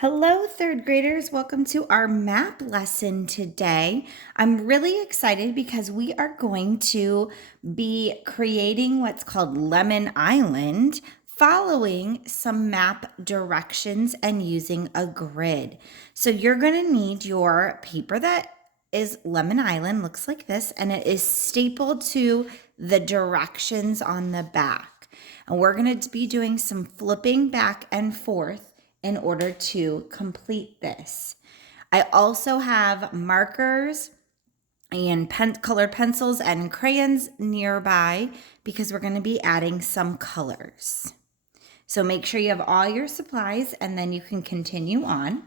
Hello, third graders. Welcome to our map lesson today. I'm really excited because we are going to be creating what's called Lemon Island, following some map directions and using a grid. So you're going to need your paper that is Lemon Island, looks like this, and it is stapled to the directions on the back. And we're going to be doing some flipping back and forth in order to complete this. I also have markers and colored pencils and crayons nearby because we're going to be adding some colors. So make sure you have all your supplies and then you can continue on.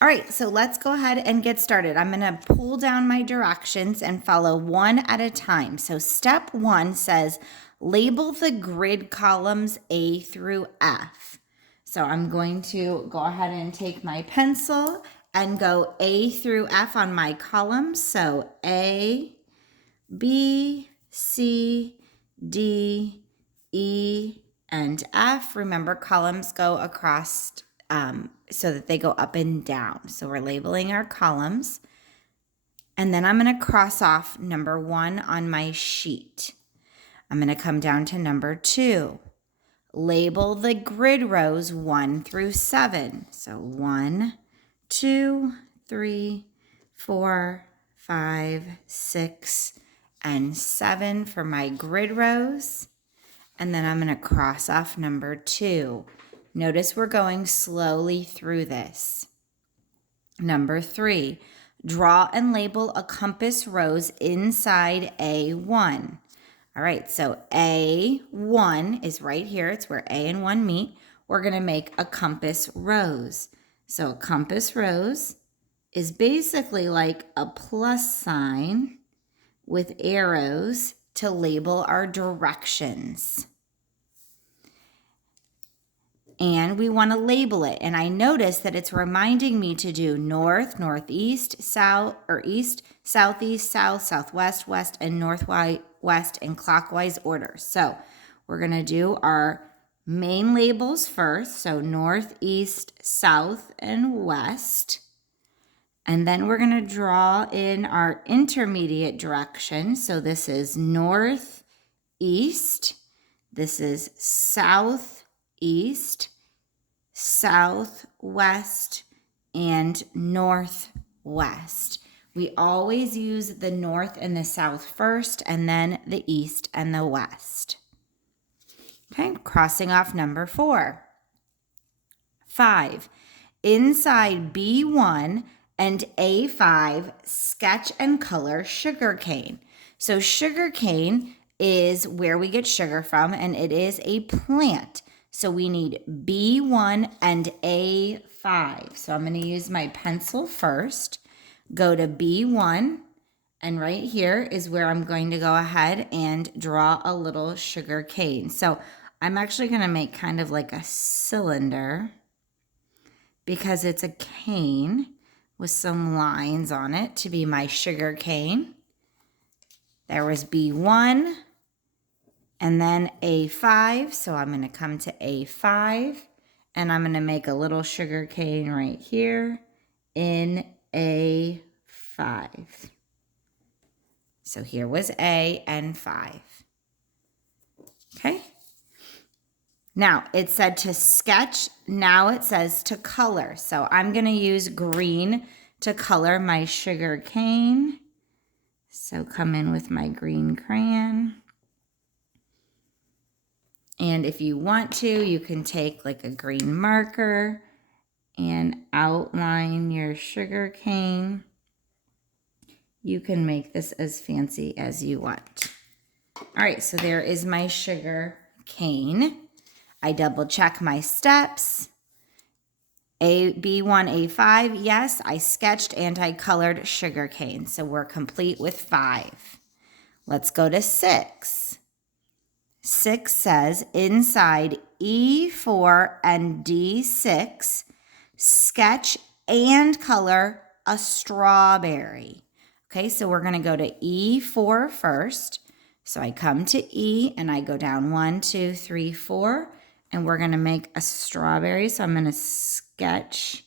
All right, so let's go ahead and get started. I'm going to pull down my directions and follow one at a time. So step 1 says label the grid columns A through F. So I'm going to go ahead and take my pencil and go A through F on my columns. So A, B, C, D, E, and F. Remember, columns go across so that they go up and down. So we're labeling our columns. And then I'm going to cross off number 1 on my sheet. I'm going to come down to number 2. Label the grid rows 1 through 7. So 1, 2, 3, 4, 5, 6, and 7 for my grid rows. And then I'm going to cross off number 2. Notice we're going slowly through this. Number 3, draw and label a compass rows inside A1. All right, so A1 is right here. It's where A and 1 meet. We're going to make a compass rose. So a compass rose is basically like a plus sign with arrows to label our directions. And we want to label it. And I notice that it's reminding me to do north, northeast, south, or east, southeast, south, southwest, west, and northwest in clockwise order. So we're going to do our main labels first. So north, east, south, and west. And then we're going to draw in our intermediate direction. So this is north, east. This is southeast, southwest, and northwest. We always use the north and the south first, and then the east and the west. Okay, crossing off number 4. 5. Inside B1 and A5, sketch and color sugarcane. So sugarcane is where we get sugar from, and it is a plant. So we need B1 and A5. So I'm going to use my pencil first, go to B1, and right here is where I'm going to go ahead and draw a little sugar cane. So I'm actually going to make kind of like a cylinder because it's a cane with some lines on it to be my sugar cane. There was B1 and then A5. So I'm going to come to A5 and I'm going to make a little sugar cane right here in A5. So here was A and 5. Okay. Now it said to sketch. Now it says to color. So I'm going to use green to color my sugar cane. So come in with my green crayon. And if you want to, you can take like a green marker and outline your sugar cane. You can make this as fancy as you want. All right, so there is my sugar cane. I double check my steps. B1, A5, yes, I sketched and I colored sugar cane. So we're complete with 5. Let's go to 6. 6 says inside E4 and D6, sketch and color a strawberry. Okay, so we're going to go to E4 first. So I come to E and I go down 1, 2, 3, 4. And we're going to make a strawberry. So I'm going to sketch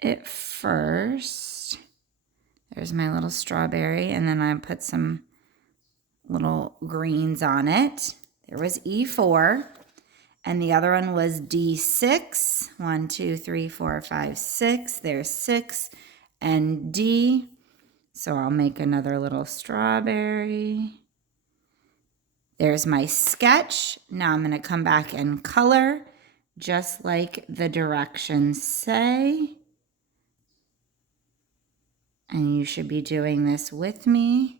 it first. There's my little strawberry. And then I put some little greens on it. There was E4. And the other one was D6. 1, 2, 3, 4, 5, 6. There's 6. And D. So I'll make another little strawberry. There's my sketch. Now I'm going to come back and color just like the directions say. And you should be doing this with me.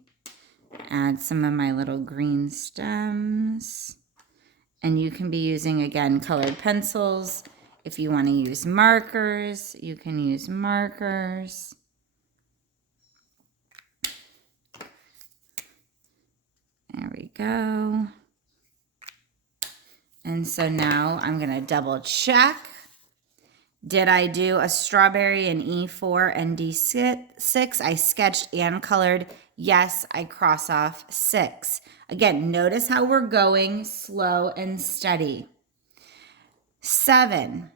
Add some of my little green stems. And you can be using, again, colored pencils. If you want to use markers, you can use markers. There we go. And so now I'm going to double check. Did I do a strawberry in E4 and D6? I sketched and colored. Yes, I cross off 6. Again, notice how we're going slow and steady. 7.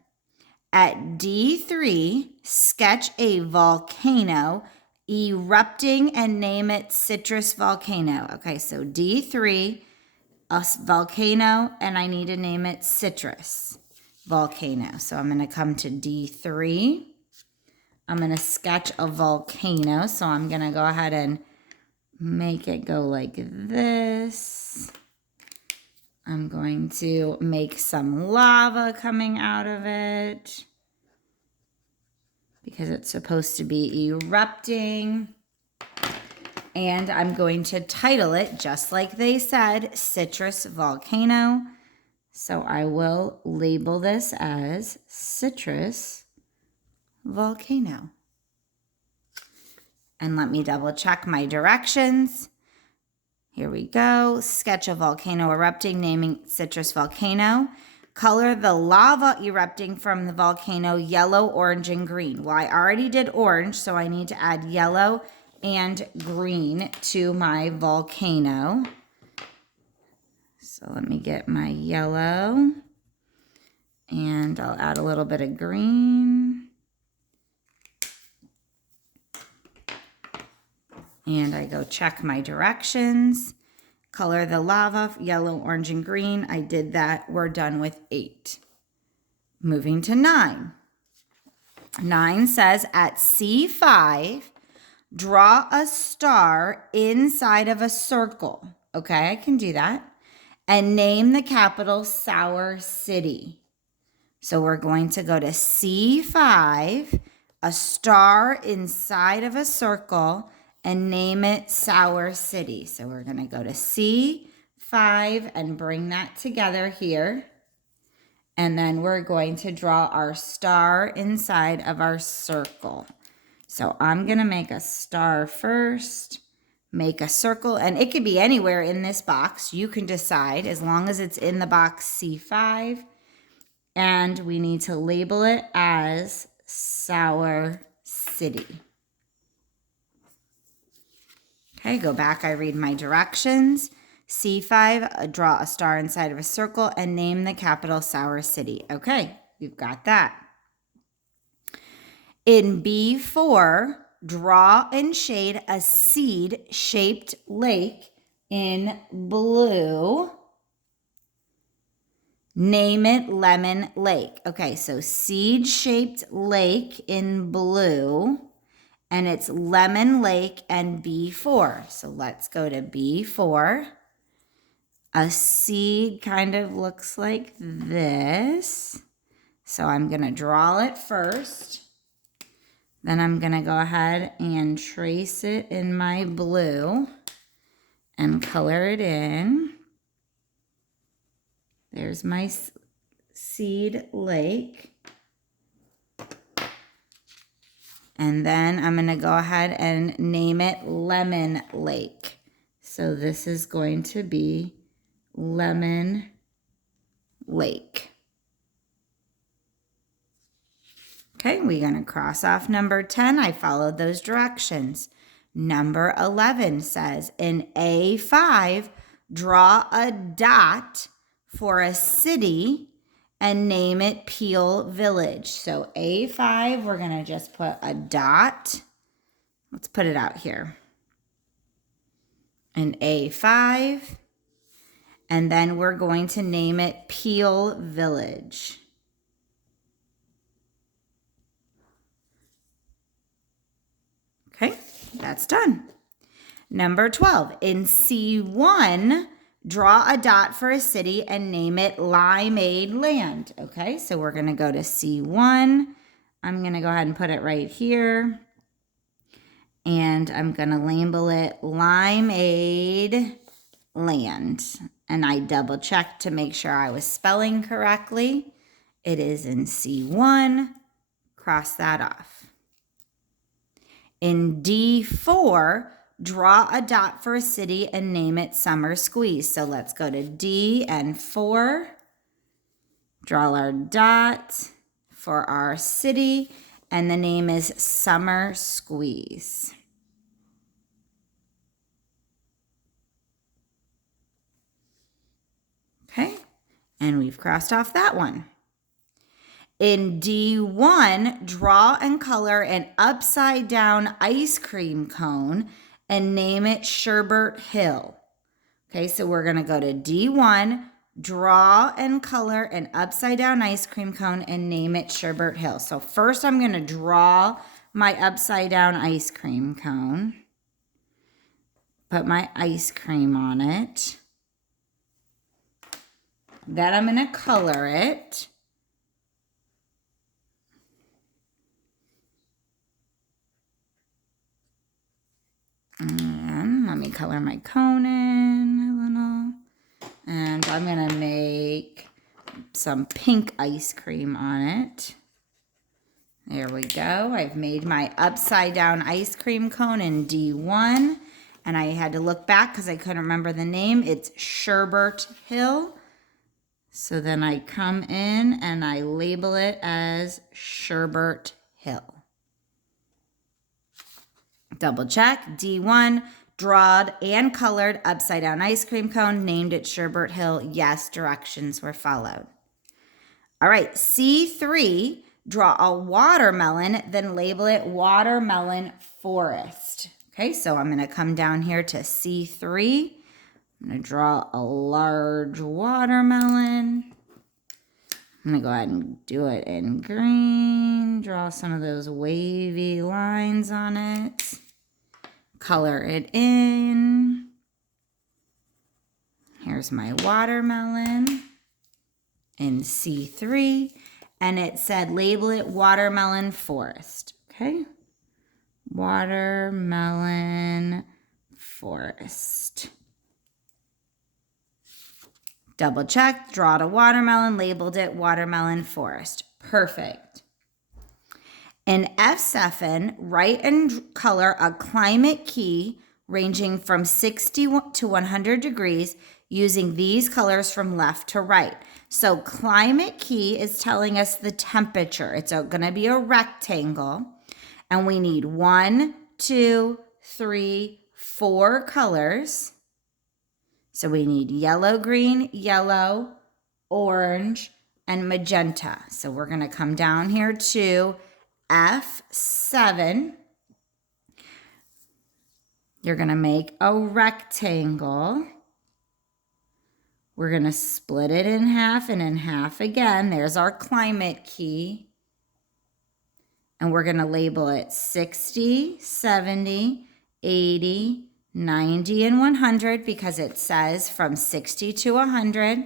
At D3, sketch a volcano erupting and name it Citrus Volcano. Okay, so D3, a volcano, and I need to name it Citrus Volcano. So I'm going to come to D3. I'm going to sketch a volcano. So I'm going to go ahead and make it go like this. I'm going to make some lava coming out of it because it's supposed to be erupting. And I'm going to title it, just like they said, Citrus Volcano. So I will label this as Citrus Volcano. And let me double check my directions. Here we go. Sketch a volcano erupting, naming Citrus Volcano. Color the lava erupting from the volcano yellow, orange, and green. Well, I already did orange, so I need to add yellow and green to my volcano. So let me get my yellow. And I'll add a little bit of green. And I go check my directions. Color the lava, yellow, orange, and green. I did that. We're done with 8. Moving to 9. 9 says at C5, draw a star inside of a circle. Okay, I can do that. And name the capital Sour City. So we're going to go to C5, a star inside of a circle, and name it Sour City. So we're going to go to C5 and bring that together here. And then we're going to draw our star inside of our circle. So I'm going to make a star first, make a circle, and it could be anywhere in this box. You can decide as long as it's in the box C5. And we need to label it as Sour City. Okay, go back, I read my directions. C5, draw a star inside of a circle and name the capital Sour City. Okay, we've got that. In B4, draw and shade a seed-shaped lake in blue. Name it Lemon Lake. Okay, so seed-shaped lake in blue. And it's Lemon Lake and B4. So let's go to B4. A seed kind of looks like this. So I'm going to draw it first. Then I'm going to go ahead and trace it in my blue and color it in. There's my seed lake. And then I'm going to go ahead and name it Lemon Lake. So this is going to be Lemon Lake. Okay, we're going to cross off number 10. I followed those directions. Number 11 says, in A5, draw a dot for a city and name it Peel Village. So A5, we're going to just put a dot. Let's put it out here. An A5. And then we're going to name it Peel Village. Okay, that's done. Number 12, in C1, draw a dot for a city and name it Limeade Land. Okay, so we're going to go to C1. I'm going to go ahead and put it right here. And I'm going to label it Limeade Land. And I double checked to make sure I was spelling correctly. It is in C1. Cross that off. In D4, draw a dot for a city and name it Summer Squeeze. So let's go to D and 4. Draw our dot for our city, and the name is Summer Squeeze. Okay, and we've crossed off that one. In D1, draw and color an upside down ice cream cone and name it Sherbert Hill. Okay, so we're going to go to D1, draw and color an upside down ice cream cone and name it Sherbert Hill. So first I'm going to draw my upside down ice cream cone, put my ice cream on it. Then I'm going to color it. And let me color my cone in a little. And I'm going to make some pink ice cream on it. There we go. I've made my upside down ice cream cone in D1. And I had to look back because I couldn't remember the name. It's Sherbert Hill. So then I come in and I label it as Sherbert Hill. Double check. D1, drawed and colored upside down ice cream cone, named it Sherbert Hill. Yes, directions were followed. All right, C3, draw a watermelon, then label it Watermelon Forest. Okay, so I'm going to come down here to C3. I'm going to draw a large watermelon. I'm going to go ahead and do it in green. Draw some of those wavy lines on it. Color it in. Here's my watermelon in C3. And it said label it Watermelon Forest. Okay? Watermelon Forest. Double check, drawed a watermelon, labeled it Watermelon Forest. Perfect. In F7, write and color a climate key ranging from 60 to 100 degrees using these colors from left to right. So climate key is telling us the temperature. It's going to be a rectangle. And we need 1, 2, 3, 4 colors. So we need yellow, green, yellow, orange, and magenta. So we're going to come down here to F7. You're going to make a rectangle. We're going to split it in half and in half again. There's our climate key. And we're going to label it 60, 70, 80, 90, and 100 because it says from 60 to 100.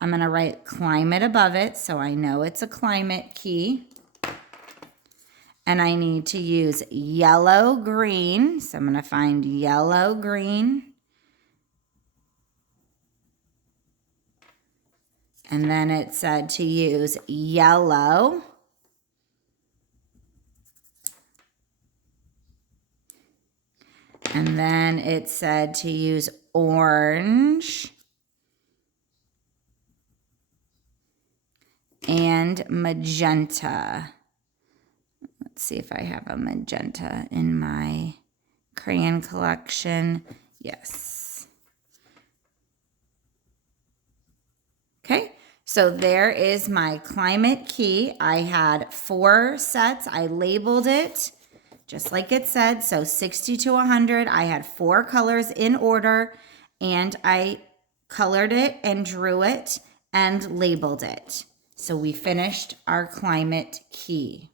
I'm going to write climate above it so I know it's a climate key. And I need to use yellow, green. So I'm going to find yellow, green. And then it said to use yellow. And then it said to use orange and magenta. Let's see if I have a magenta in my crayon collection. Yes. Okay, So there is my climate key. I had 4 sets. I labeled it just like it said. So 60 to 100. I had 4 colors in order, and I colored it and drew it and labeled it. So we finished our climate key.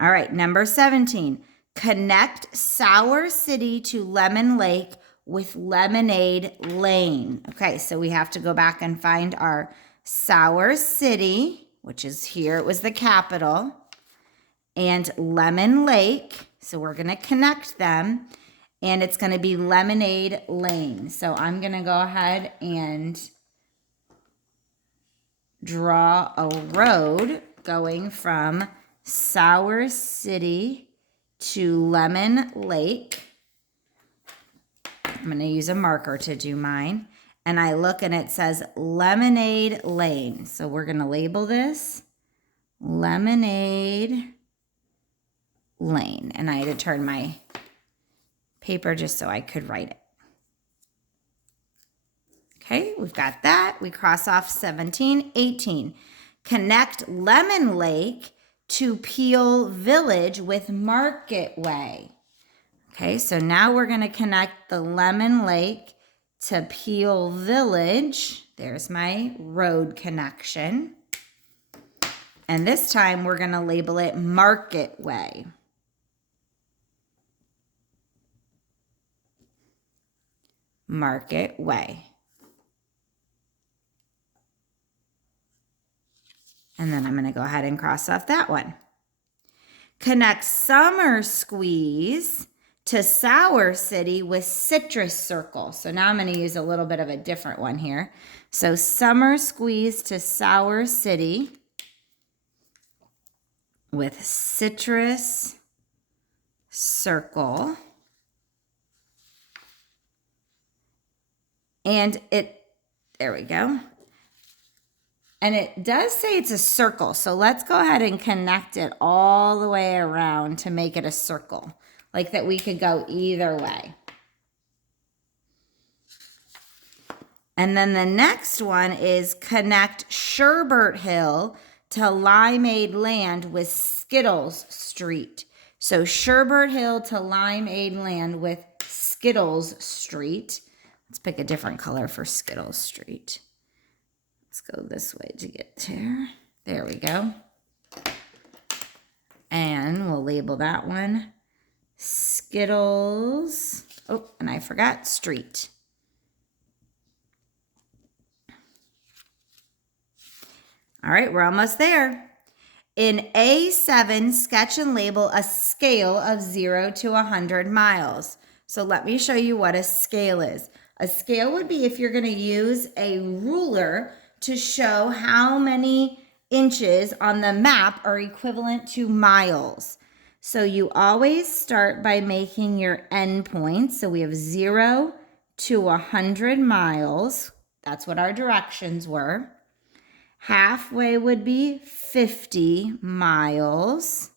All right, number 17. Connect Sour City to Lemon Lake with Lemonade Lane. Okay, so we have to go back and find our Sour City, which is here. It was the capital. And Lemon Lake. So we're going to connect them. And it's going to be Lemonade Lane. So I'm going to go ahead and draw a road going from Sour City to Lemon Lake. I'm going to use a marker to do mine. And I look and it says Lemonade Lane. So we're going to label this Lemonade Lane. And I had to turn my paper just so I could write it. Okay, we've got that. We cross off 17, 18. Connect Lemon Lake to Peel Village with Market Way. Okay, so now we're going to connect the Lemon Lake to Peel Village. There's my road connection. And this time we're going to label it Market Way. Market Way. And then I'm going to go ahead and cross off that one. Connect Summer Squeeze to Sour City with Citrus Circle. So now I'm going to use a little bit of a different one here. So Summer Squeeze to Sour City with Citrus Circle. And there we go. And it does say it's a circle. So let's go ahead and connect it all the way around to make it a circle. Like that we could go either way. And then the next one is connect Sherbert Hill to Limeade Land with Skittles Street. So Sherbert Hill to Limeade Land with Skittles Street. Let's pick a different color for Skittles Street. Let's go this way to get there. There we go. And we'll label that one Skittles. Oh, and I forgot Street. All right, we're almost there. In A7, sketch and label a scale of 0 to 100 miles. So let me show you what a scale is. A scale would be if you're going to use a ruler to show how many inches on the map are equivalent to miles. So you always start by making your endpoints. So we have 0 to 100 miles. That's what our directions were. Halfway would be 50 miles.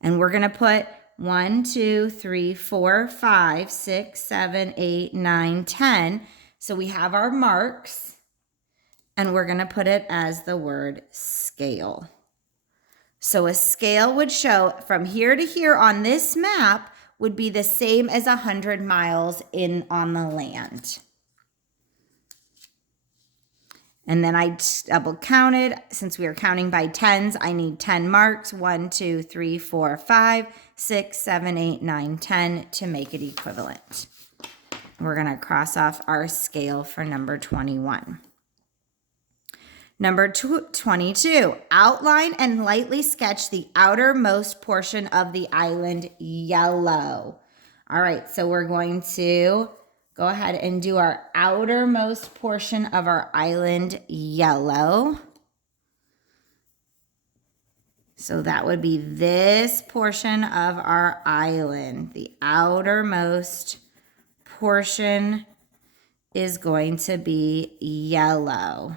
And we're going to put 1, 2, 3, 4, 5, 6, 7, 8, 9, 10. So we have our marks, and we're going to put it as the word scale. So a scale would show from here to here on this map would be the same as 100 miles on the land. And then I double counted. Since we are counting by tens, I need 10 marks. 1, 2, 3, 4, 5, 6, 7, 8, 9, 10 to make it equivalent. We're going to cross off our scale for number 21. Number 22, outline and lightly sketch the outermost portion of the island yellow. All right, so we're going to go ahead and do our outermost portion of our island yellow. So that would be this portion of our island. The outermost portion is going to be yellow.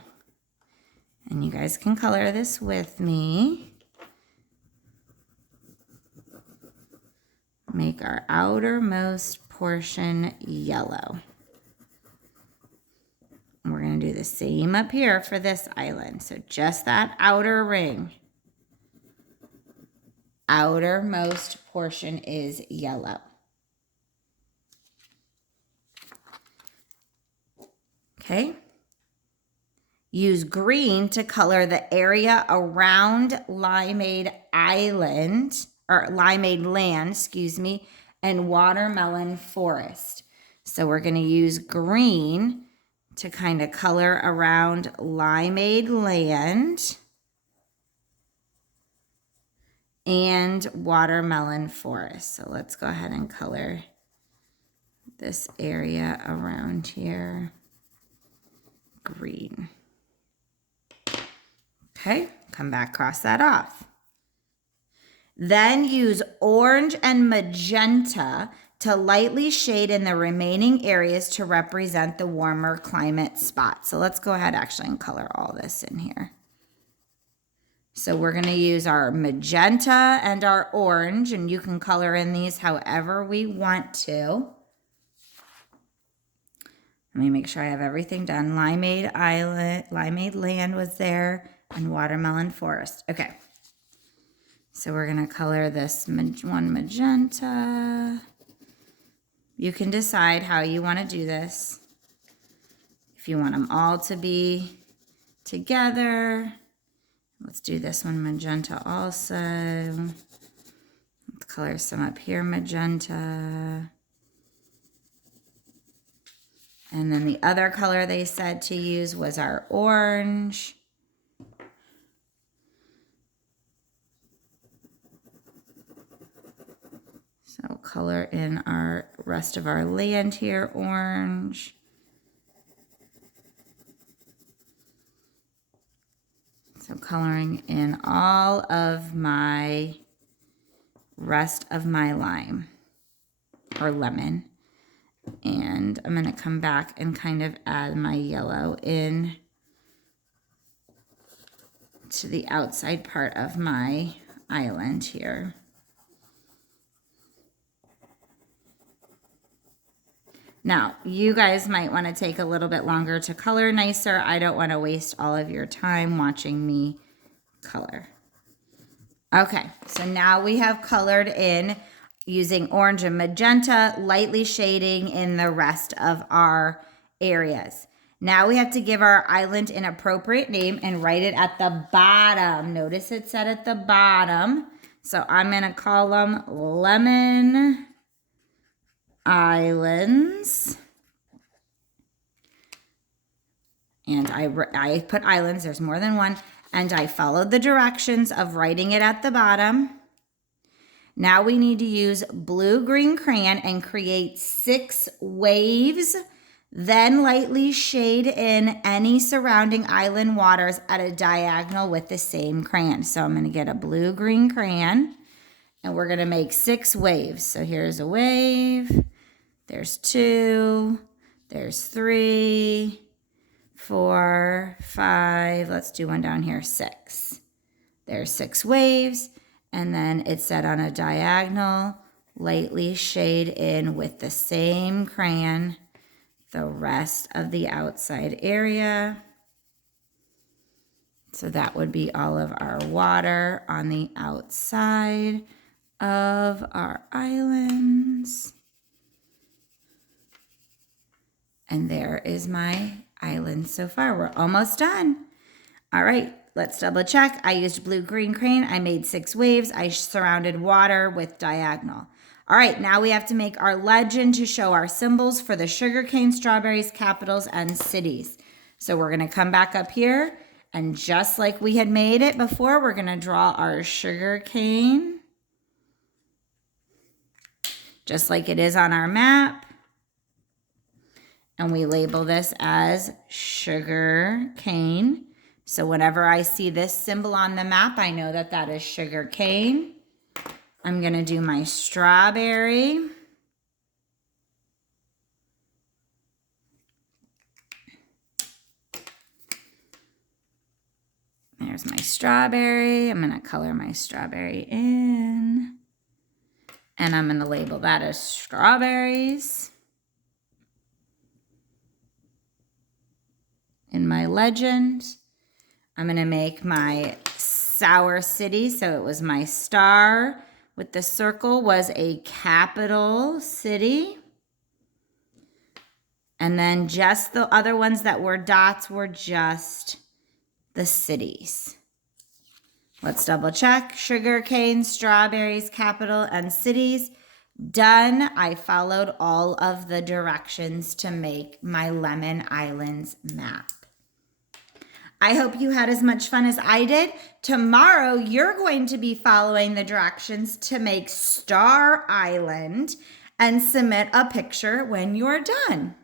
And you guys can color this with me. Make our outermost portion yellow. going to do the same up here for this island. So just that outer ring. Outermost portion is yellow. Okay. Use green to color the area around Limeade Island, or Limeade Land, excuse me, and Watermelon Forest. So we're going to use green to kind of color around Limeade Land and Watermelon Forest. So let's go ahead and color this area around here green. Okay, come back, cross that off. Then use orange and magenta to lightly shade in the remaining areas to represent the warmer climate spots. So let's go ahead actually and color all this in here. So we're going to use our magenta and our orange, and you can color in these however we want to. Let me make sure I have everything done. Limeade Island, Limeade Land was there, and Watermelon Forest. Okay. So we're going to color this one magenta. You can decide how you want to do this. If you want them all to be together. Let's do this one magenta also. Let's color some up here magenta. And then the other color they said to use was our orange. So color in our rest of our land here orange. So coloring in all of my rest of my lime or lemon. And I'm going to come back and kind of add my yellow in to the outside part of my island here. Now, you guys might want to take a little bit longer to color nicer. I don't want to waste all of your time watching me color. Okay, so now we have colored in using orange and magenta, lightly shading in the rest of our areas. Now we have to give our island an appropriate name and write it at the bottom. Notice it said at the bottom. So I'm going to call them Lemon Islands. And I put islands, there's more than one, and I followed the directions of writing it at the bottom. Now we need to use blue-green crayon and create 6 waves, then lightly shade in any surrounding island waters at a diagonal with the same crayon. So I'm going to get a blue-green crayon, and we're going to make 6 waves. So here's a wave, there's 2, there's 3, 4, 5, let's do one down here, 6. There's 6 waves. And then it's set on a diagonal, lightly shade in with the same crayon the rest of the outside area. So that would be all of our water on the outside of our islands. And there is my island so far. We're almost done. All right. Let's double check. I used blue-green crayon. I made 6 waves. I surrounded water with diagonal. All right, now we have to make our legend to show our symbols for the sugarcane, strawberries, capitals, and cities. So we're going to come back up here, and just like we had made it before, we're going to draw our sugarcane, just like it is on our map. And we label this as sugarcane. So whenever I see this symbol on the map, I know that that is sugar cane. I'm going to do my strawberry. There's my strawberry. I'm going to color my strawberry in. And I'm going to label that as strawberries. in my legend. I'm going to make my sour city. So it was my star with the circle was a capital city. And then just the other ones that were dots were just the cities. Let's double check. Sugar cane, strawberries, capital, and cities. Done. I followed all of the directions to make my Lemon Islands map. I hope you had as much fun as I did. Tomorrow, you're going to be following the directions to make Star Island and submit a picture when you're done.